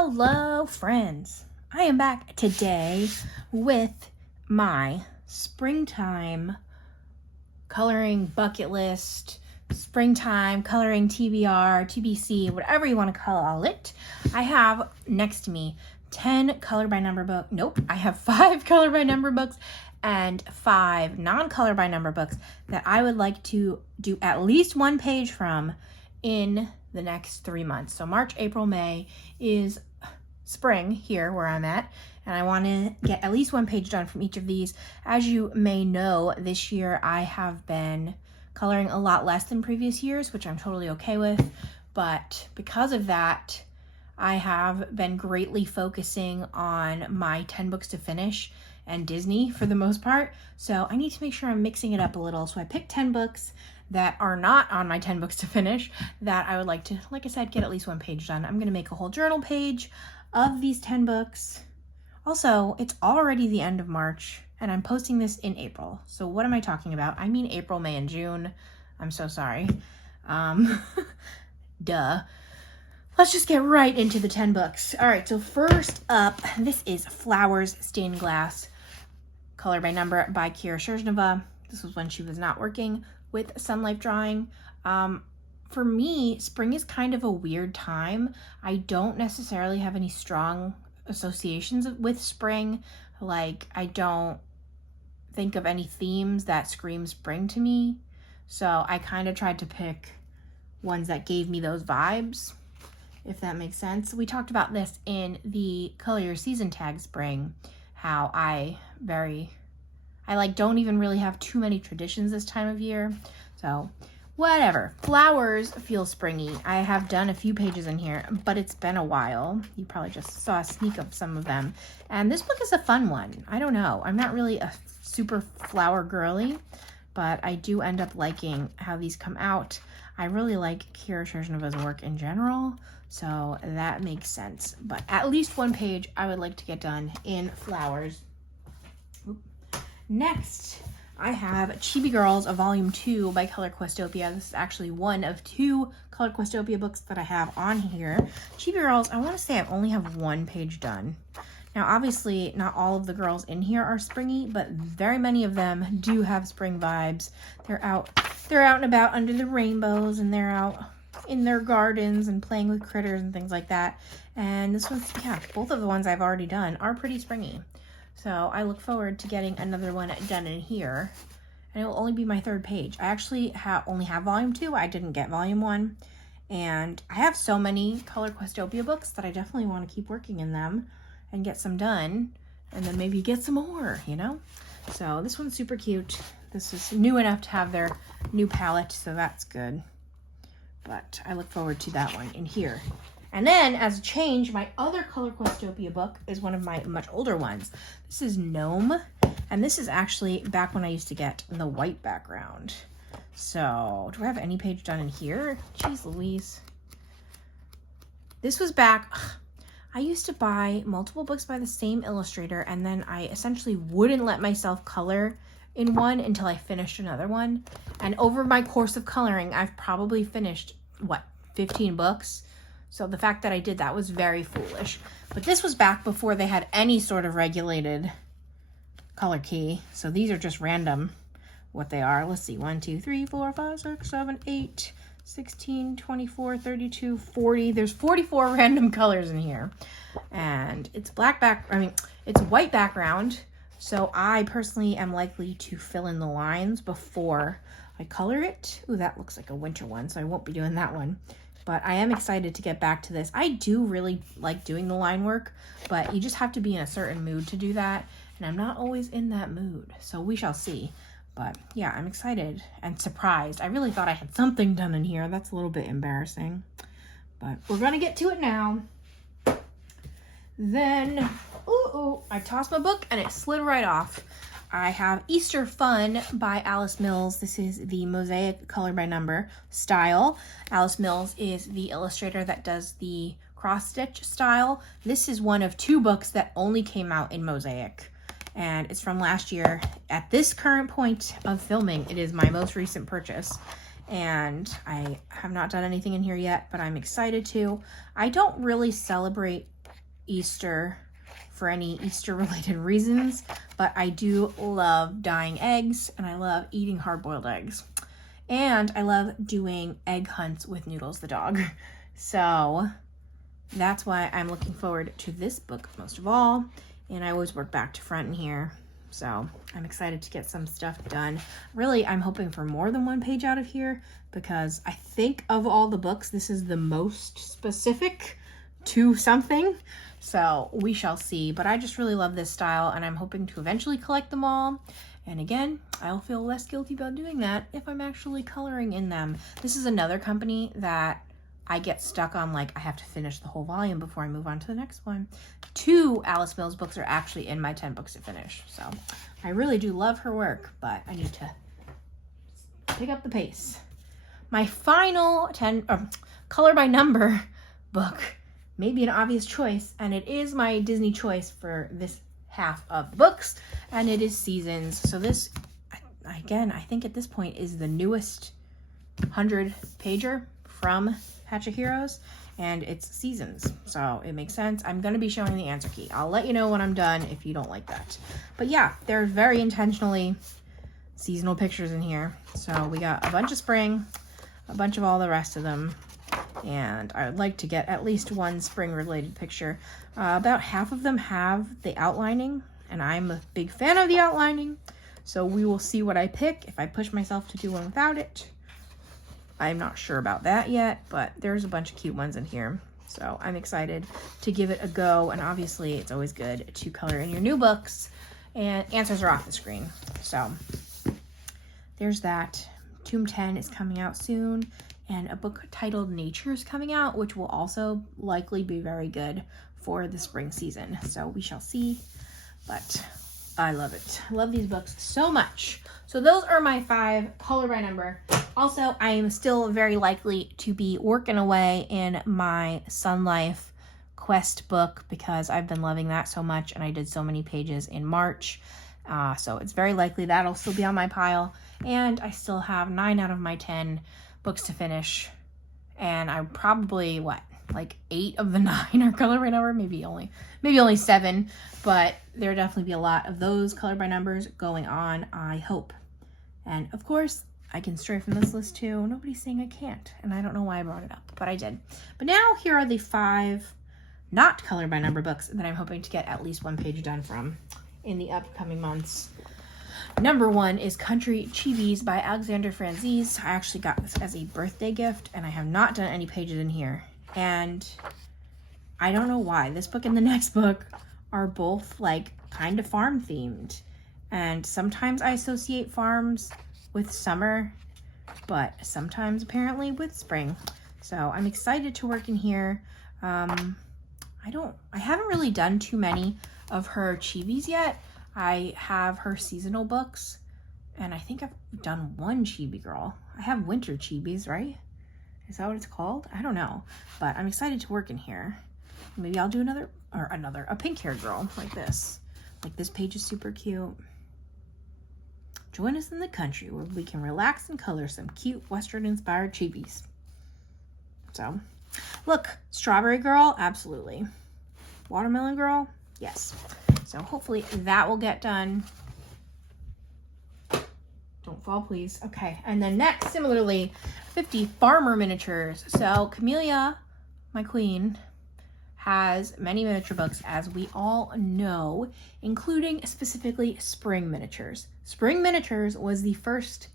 Hello, friends. I am back today with my springtime coloring bucket list, springtime coloring TBR, TBC, whatever you want to call it. I have next to me 10 color by number books. Nope, I have 5 color by number books and 5 non-color by number books that I would like to do at least one page from in the next 3 months. So March, April, May is spring here where I'm at, and I want to get at least one page done from each of these. As you may know, this year I have been coloring a lot less than previous years, which I'm totally okay with, but because of that, I have been greatly focusing on my 10 books to finish and Disney for the most part, so I need to make sure I'm mixing it up a little. So I picked 10 books that are not on my 10 books to finish that I would like to, like I said, get at least one page done. I'm going to make a whole journal page of these 10 books. Also, it's already the end of March and I'm posting this in April. So what am I talking about? I mean April, May, and June. I'm so sorry. Duh. Let's just get right into the 10 books. All right, so first up, this is Flowers Stained Glass, color by number by Shaina. This was when she was not working with Sun Life Drawing. For me, spring is kind of a weird time. I don't necessarily have any strong associations with spring. Like, I don't think of any themes that scream spring to me. So I kind of tried to pick ones that gave me those vibes, if that makes sense. We talked about this in the Color Your Season Tag Spring, how I don't even really have too many traditions this time of year. So whatever. Flowers feel springy. I have done a few pages in here, but it's been a while. You probably just saw a sneak of some of them. And this book is a fun one. I don't know. I'm not really a super flower girly, but I do end up liking how these come out. I really like Shaina's work in general, so that makes sense. But at least one page I would like to get done in Flowers. Next, I have Chibi Girls, a Volume 2 by Color Questopia. This is actually one of 2 Color Questopia books that I have on here. Chibi Girls, I want to say I only have one page done. Now, obviously, not all of the girls in here are springy, but very many of them do have spring vibes. They're out and about under the rainbows, and they're out in their gardens and playing with critters and things like that. And this one's, yeah, both of the ones I've already done are pretty springy. So I look forward to getting another one done in here. And it will only be my 3rd page. I actually only have Volume 2. I didn't get Volume 1. And I have so many Color Questopia books that I definitely want to keep working in them and get some done. And then maybe get some more, you know? So this one's super cute. This is new enough to have their new palette, so that's good. But I look forward to that one in here. And then, as a change, my other Color Questopia book is one of my much older ones. This is Gnome, and this is actually back when I used to get the white background. So, do I have any page done in here? Jeez Louise. This was back... I used to buy multiple books by the same illustrator, and then I essentially wouldn't let myself color in one until I finished another one. And over my course of coloring, I've probably finished, 15 books? So the fact that I did that was very foolish. But this was back before they had any sort of regulated color key. So these are just random what they are. Let's see, 1, 2, 3, 4, 5, 6, 7, 8, 16, 24, 32, 40. There's 44 random colors in here. And it's it's white background. So I personally am likely to fill in the lines before I color it. Ooh, that looks like a winter one, so I won't be doing that one. But I am excited to get back to this. I do really like doing the line work, but you just have to be in a certain mood to do that. And I'm not always in that mood, so we shall see. But yeah, I'm excited and surprised. I really thought I had something done in here. That's a little bit embarrassing, but we're gonna get to it now. Then, I tossed my book and it slid right off. I have Easter Fun by Alice Mills. This is the mosaic color by number style. Alice Mills is the illustrator that does the cross stitch style. This is one of 2 books that only came out in mosaic, and it's from last year. At this current point of filming, it is my most recent purchase, and I have not done anything in here yet, but I'm excited to. I don't really celebrate Easter for any Easter related reasons, but I do love dyeing eggs and I love eating hard-boiled eggs. And I love doing egg hunts with Noodles the dog. So that's why I'm looking forward to this book most of all. And I always work back to front in here. So I'm excited to get some stuff done. Really, I'm hoping for more than one page out of here because I think of all the books, this is the most specific to something. So we shall see. But I just really love this style and I'm hoping to eventually collect them all. And again, I'll feel less guilty about doing that if I'm actually coloring in them. This is another company that I get stuck on, like I have to finish the whole volume before I move on to the next one. 2 Alice Mills books are actually in my 10 books to finish. So I really do love her work, but I need to pick up the pace. My final color by number book may be an obvious choice, and it is my Disney choice for this half of the books, and it is Seasons. So this, again, I think at this point is the newest 100-pager from Patch of Heroes, and it's Seasons, so it makes sense. I'm going to be showing the answer key. I'll let you know when I'm done if you don't like that. But yeah, they're very intentionally seasonal pictures in here. So we got a bunch of spring, a bunch of all the rest of them, and I would like to get at least one spring related picture. About half of them have the outlining, and I'm a big fan of the outlining, so we will see what I pick. If I push myself to do one without it, I'm not sure about that yet, but there's a bunch of cute ones in here. So I'm excited to give it a go. And obviously it's always good to color in your new books, and answers are off the screen. So there's that. Tomb 10 is coming out soon, and a book titled Nature is coming out, which will also likely be very good for the spring season. So we shall see, but I love it. I love these books so much. So those are my 5 color by number. Also, I am still very likely to be working away in my Sun Life Quest book because I've been loving that so much, and I did so many pages in March. So it's very likely that'll still be on my pile. And I still have 9 out of my 10 books to finish. And I probably, like 8 of the 9 are color by number, maybe only 7, but there'll definitely be a lot of those color by numbers going on, I hope. And of course, I can stray from this list too. Nobody's saying I can't, and I don't know why I brought it up, but I did. But now here are the 5 not color by number books that I'm hoping to get at least one page done from in the upcoming months. Number 1 is Country Chibis by Alexander Franzese. I actually got this as a birthday gift, and I have not done any pages in here. And I don't know why. This book and the next book are both like kind of farm themed. And sometimes I associate farms with summer, but sometimes apparently with spring. So I'm excited to work in here. I haven't really done too many of her chibis yet. I have her seasonal books, and I think I've done one chibi girl. I have winter chibis, right? Is that what it's called? I don't know, but I'm excited to work in here. Maybe I'll do a pink hair girl like this. Like this page is super cute. Join us in the country where we can relax and color some cute Western inspired chibis. So look, strawberry girl, absolutely. Watermelon girl, yes. So hopefully that will get done. Don't fall, please. Okay, and then next, similarly, 50 farmer miniatures. So Camellia, my queen, has many miniature books, as we all know, including specifically spring miniatures. Spring miniatures was the first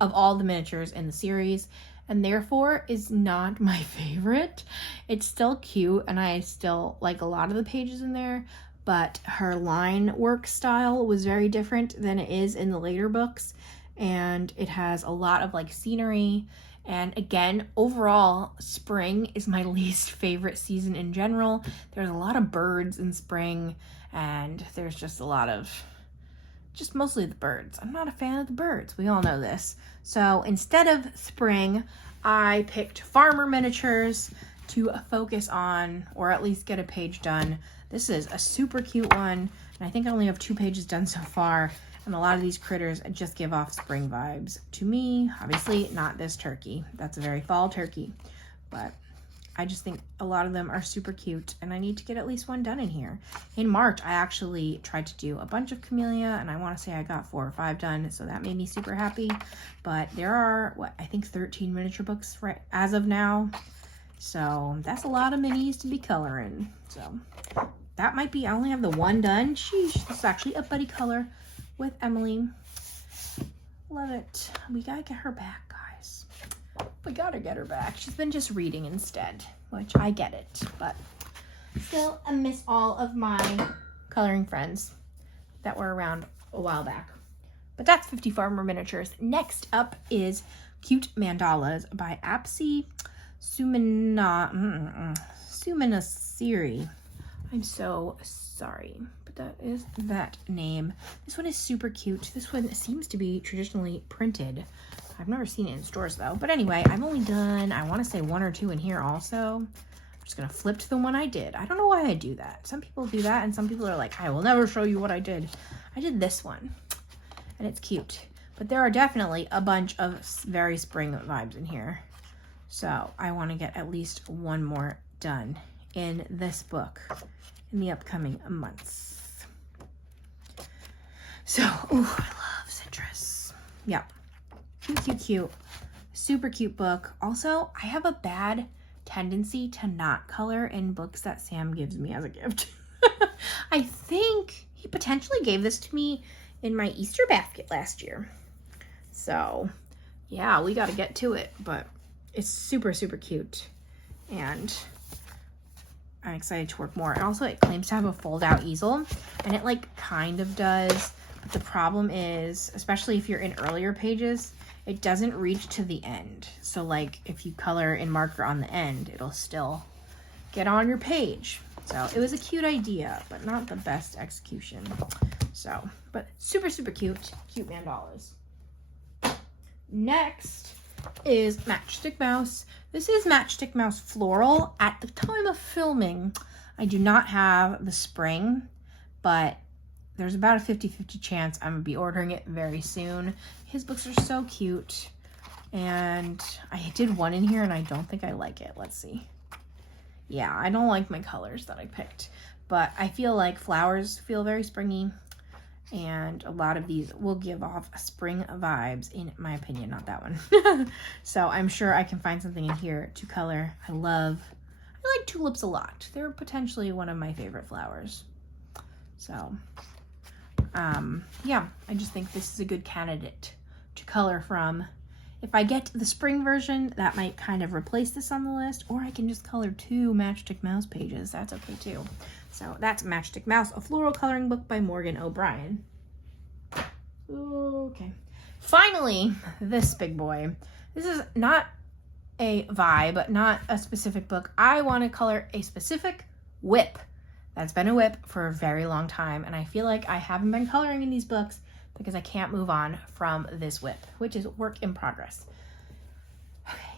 of all the miniatures in the series, and therefore is not my favorite. It's still cute, and I still like a lot of the pages in there, but her line work style was very different than it is in the later books, and it has a lot of like scenery. And again, overall, spring is my least favorite season in general. There's a lot of birds in spring, and there's just a lot of, just mostly the birds. I'm not a fan of the birds. We all know this. So instead of spring, I picked farmer miniatures to focus on, or at least get a page done. This is a super cute one, and I think I only have 2 pages done so far. And a lot of these critters just give off spring vibes to me. Obviously, not this turkey. That's a very fall turkey. But I just think a lot of them are super cute, and I need to get at least one done in here. In March, I actually tried to do a bunch of Camellia, and I want to say I got 4 or 5 done, so that made me super happy. But there are, what, I think 13 miniature books right as of now. So that's a lot of minis to be coloring. So that might be, I only have the one done. Sheesh, this is actually a buddy color with Emily. Love it. We gotta get her back, guys. We gotta get her back. She's been just reading instead, which I get it, but still I miss all of my coloring friends that were around a while back. But that's 50 Farmer Miniatures. Next up is Cute Mandalas by Apsi Sumanasiri. I'm so sorry, but that is that name. This one is super cute. This one seems to be traditionally printed. I've never seen it in stores though. But anyway, I've only done, I want to say 1 or 2 in here also. I'm just going to flip to the one I did. I don't know why I do that. Some people do that, and some people are like, I will never show you what I did. I did this one, and it's cute. But there are definitely a bunch of very spring vibes in here. So I want to get at least one more done in this book in the upcoming months. So, ooh, I love citrus. Yeah. Cute. Super cute book. Also, I have a bad tendency to not color in books that Sam gives me as a gift. I think he potentially gave this to me in my Easter basket last year. So, yeah, we got to get to it, but it's super cute, and I'm excited to work more. And also, it claims to have a fold-out easel, and it like kind of does, but the problem is, especially if you're in earlier pages, it doesn't reach to the end. So like if you color in marker on the end, it'll still get on your page. So it was a cute idea, but not the best execution. So, but super cute mandalas. Next is Matchstick Mouse. This is Matchstick Mouse Floral. At the time of filming, I do not have the spring, but there's about a 50-50 chance I'm gonna be ordering it very soon. His books are so cute, and I did one in here and I don't think I like it. Let's see. Yeah, I don't like my colors that I picked, but I feel like flowers feel very springy, and a lot of these will give off spring vibes, in my opinion, not that one. So I'm sure I can find something in here to color. I like tulips a lot. They're potentially one of my favorite flowers. So, yeah, I just think this is a good candidate to color from. If I get the spring version, that might kind of replace this on the list, or I can just color 2 Matchstick Mouse pages. That's okay too. So that's Matchstick Mouse, a floral coloring book by Morgan O'Brien. Okay. Finally, this big boy. This is not a vibe, not a specific book. I want to color a specific whip. That's been a whip for a very long time, and I feel like I haven't been coloring in these books because I can't move on from this whip, which is work in progress. Okay,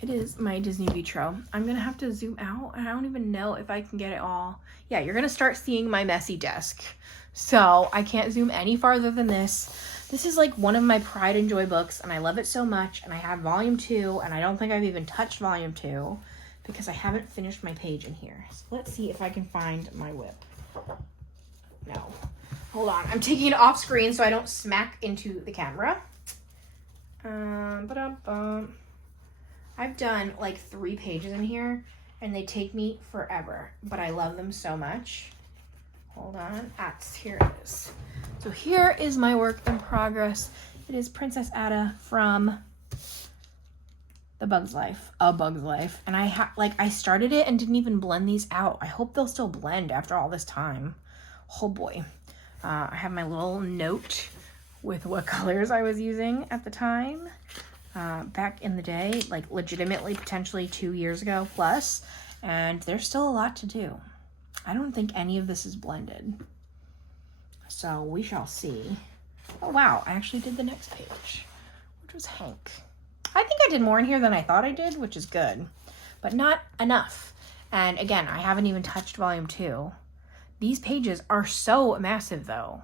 it is my Disney Vitro. I'm gonna have to zoom out, and I don't even know if I can get it all. Yeah, you're gonna start seeing my messy desk. So I can't zoom any farther than this. This is like one of my pride and joy books, and I love it so much, and I have volume 2, and I don't think I've even touched volume 2 because I haven't finished my page in here. So let's see if I can find my whip. No. Hold on. I'm taking it off screen so I don't smack into the camera. I've done like 3 pages in here, and they take me forever, but I love them so much. Hold on. Here it is. So here is my work in progress. It is Princess Ada from The Bug's Life, A Bug's Life. And I started it and didn't even blend these out. I hope they'll still blend after all this time. Oh boy. I have my little note with what colors I was using at the time. Back in the day, like legitimately potentially 2 years ago plus. And there's still a lot to do. I don't think any of this is blended. So we shall see. Oh wow, I actually did the next page, which was Hank. I think I did more in here than I thought I did, which is good, but not enough. And again, I haven't even touched volume 2. These pages are so massive though.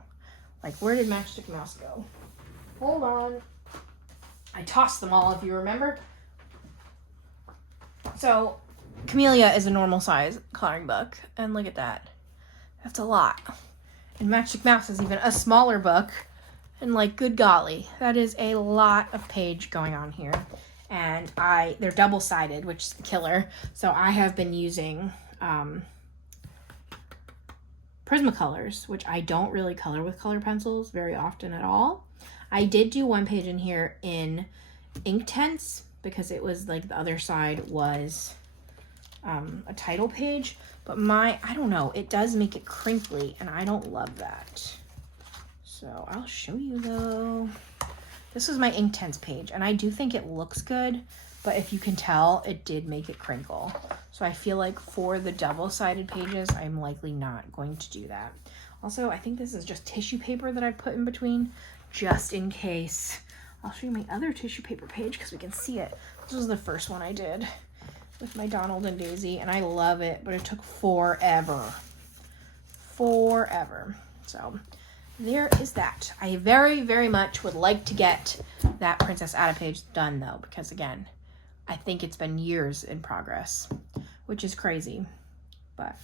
Like, where did Matchstick Mouse go? Hold on. I tossed them all, if you remember. So Camellia is a normal size coloring book. And look at that. That's a lot. And Magic Mouse is even a smaller book. And like, good golly, that is a lot of page going on here. And they're double-sided, which is the killer. So I have been using Prismacolors, which I don't really color with color pencils very often at all. I did do one page in here in Inktense because it was like the other side was a title page. But I don't know, it does make it crinkly and I don't love that. So I'll show you though. This is my Inktense page and I do think it looks good, but if you can tell, it did make it crinkle. So I feel like for the double-sided pages, I'm likely not going to do that. Also, I think this is just tissue paper that I put in between just in case. I'll show you my other tissue paper page because we can see it. This was the first one I did with my Donald and Daisy and I love it, but it took forever. So there is that. I very, very much would like to get that Princess Ada page done though, because again, I think it's been years in progress, which is crazy. But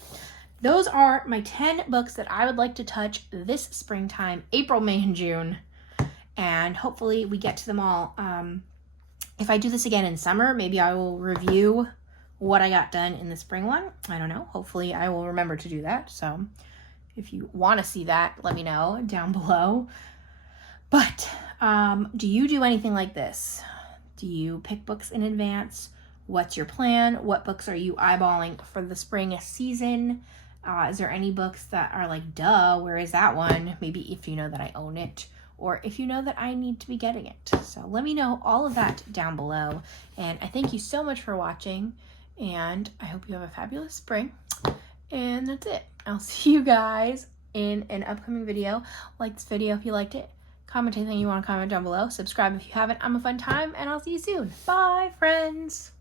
those are my 10 books that I would like to touch this springtime, April, May, and June. And hopefully we get to them all. If I do this again in summer, maybe I will review what I got done in the spring one. I don't know. Hopefully I will remember to do that. So if you want to see that, let me know down below. But do you do anything like this? Do you pick books in advance? What's your plan? What books are you eyeballing for the spring season? Is there any books that are like, duh, where is that one? Maybe if you know that I own it, or if you know that I need to be getting it. So let me know all of that down below. And I thank you so much for watching, and I hope you have a fabulous spring. And that's it. I'll see you guys in an upcoming video. Like this video if you liked it. Comment anything you want to comment down below. Subscribe if you haven't. I'm a fun time, and I'll see you soon. Bye, friends.